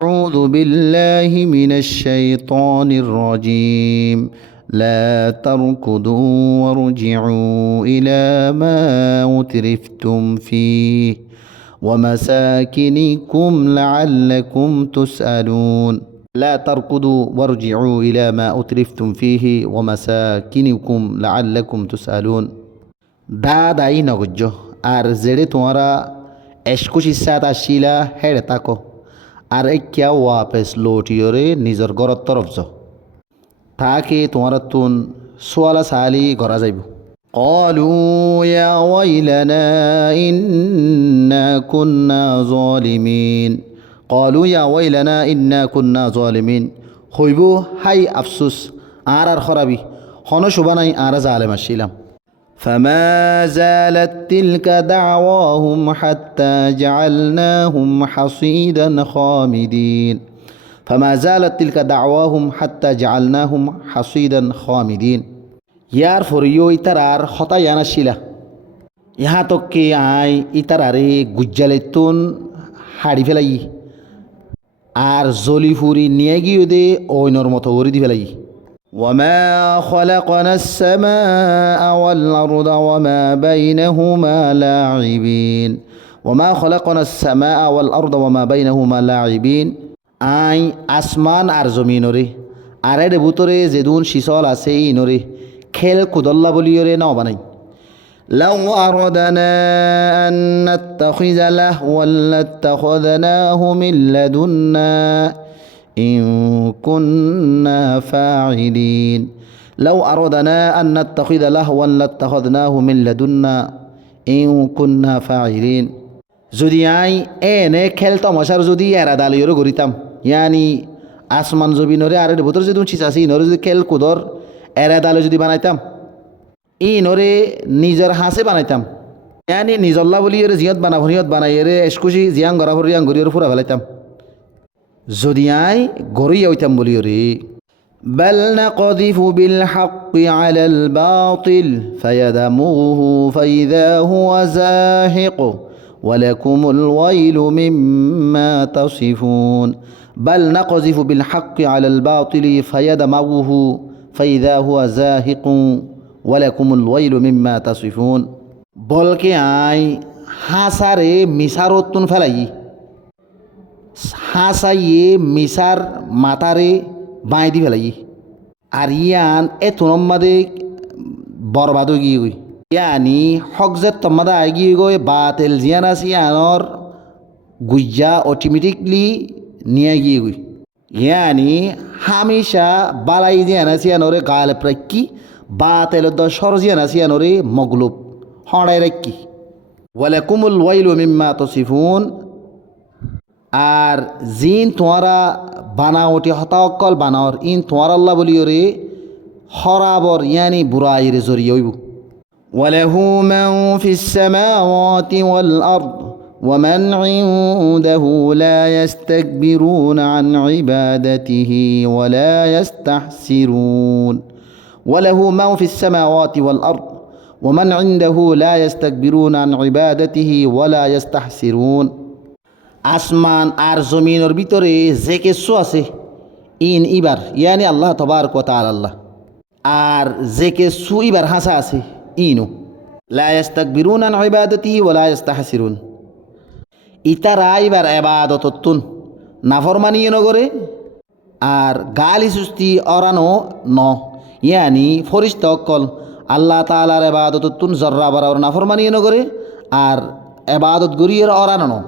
أعوذ بالله من الشيطان الرجيم لا تركضوا وارجعوا إلى ما أترفتم فيه ومساكنكم لعلكم تسألون لا تركضوا وارجعوا إلى ما أترفتم فيه ومساكنكم لعلكم تسألون দাদাই নগজ্য আর জেড়ে তোমারা এশকুশি সাত আসিলা হেড়ে তাকো আর क्या वापस लौटियोरे निजर गरत तरफ जाओ ताकि तुम्हारा तुन सोआला साली गरा जाइब قالوا يا ويلنا إنا كنا ظالمين قالوا يا ويلنا إنا كنا ظالمين হইবো হাই আফসোস আর খরাবি হনো শুবানাই আর জালেম আসিলাম فما زالت تلك دعواهم حتى جعلناهم حصيدا خامدين فما زالت تلك دعواهم حتى جعلناهم حصيدا خامدين यार फरियो इतरार हता याना शिला यहाँ तक के आय इतरारे गुज्जालेतुन हाड़ी फेलाई आर जली फुरी निये गियो दे ओइनर मतो ओरी दी फेलाई وما خلقنا السماء والأرض وما بينهما لاعبين وما خلقنا السماء والأرض وما بينهما لاعبين আই আসমান আর জমিনরে আরের ভিতরে যেদুন শিসল আছে ইনরে খেল কুদল্লা বলিয়রে নাও বানাই لو أردنا أن نتخذ لهوا لاتخذناه من لدنا إن كنا فاعلين لو أردنا أن نتخذ لهوا لاتخذناه من لدنا إن كنا فاعلين যদি আই এনে খেল তমাশার যদি এরাদালিয়রে গরিতাম ইয়ানি আসমান জমিনরে আরের ভিতরে যেদুন শিস আছে ইনরে যদি খেল কুদর এরাদালে যদি বানাইতাম ইনরে নিজের হাসে বানাইতাম ইয়ানি নিজল্লা বলি এর জিয়ত বানাভনিয়ত বানাই এর এসকুশি জিয়াং গরাভরি আঙ্গুরিয়র ফুরা ফেলাইতাম যদি আই গড়িয়া হইতাম বলি রে بل نقذف بالحق على الباطل فيدمغه فإذا هو زاهق ولكم الويل مما تصفون بل نقذف بالحق على الباطل فيدمغه فإذا هو زاهق ولكم الويل مما تصفون বলকে আই হাসারে মিসারতুন ফেলাই হাসাইয়ে মিসার মাতারে বাঁই দি ফেলাই আর ইয়ান এ তুনম্মাদে বরবাদ গিয়ে গই ইয়ানি হকজত তম্মাদা আগিয়ে গই বাতেল জিয়ান আছে ইয়ানর গুইয়া অটোমেটিকলি নিয়ে গিয়ে গই ইয়ানি হামেশা বালাই জিয়ান আছে ইয়ানরে গালে প্রাক্কি বাতেল দ সর জিয়ান আছে ইয়ানরে মগলুব হড়াই রাক্কি ওয়ালাকুমুল ওয়াইলু মিম্মা তাসিফুন আর জিন তোমারা বানাওটি হতাকল বানাওর ইন তোমার আল্লাহ বলিওরে হরাবর ইয়ানি বুরাইর জরিয়ে হইব وله من في السماوات والأرض ومن عنده لا يستكبرون عن عبادته ولا يستحسرون وله من في السماوات والأرض ومن عنده لا يستكبرون عن عبادته ولا يستحسرون আসমান আর জমিনের ভিতরে যে কিছু আছে ইন ইবার ইয়ানি আল্লাহ তবারক ওয়া তাআলা আল্লাহ আর যে কিছু ইবার হাসা আছে ইনু লা ইস্তাকবিরুনা আন ইবাদাতিহি ওয়া লা ইস্তাহসিরুন ইতারা ইবার ইবাদততুন নাফরমানি নগরে আর গালি সুস্তি অরানো ন ইয়ানি ফরিশতা অকল আল্লাহ তাআলার ইবাদততুন জর্রা বরাবর নাফরমানি নগরে আর ইবাদত গরিয়ের অরানো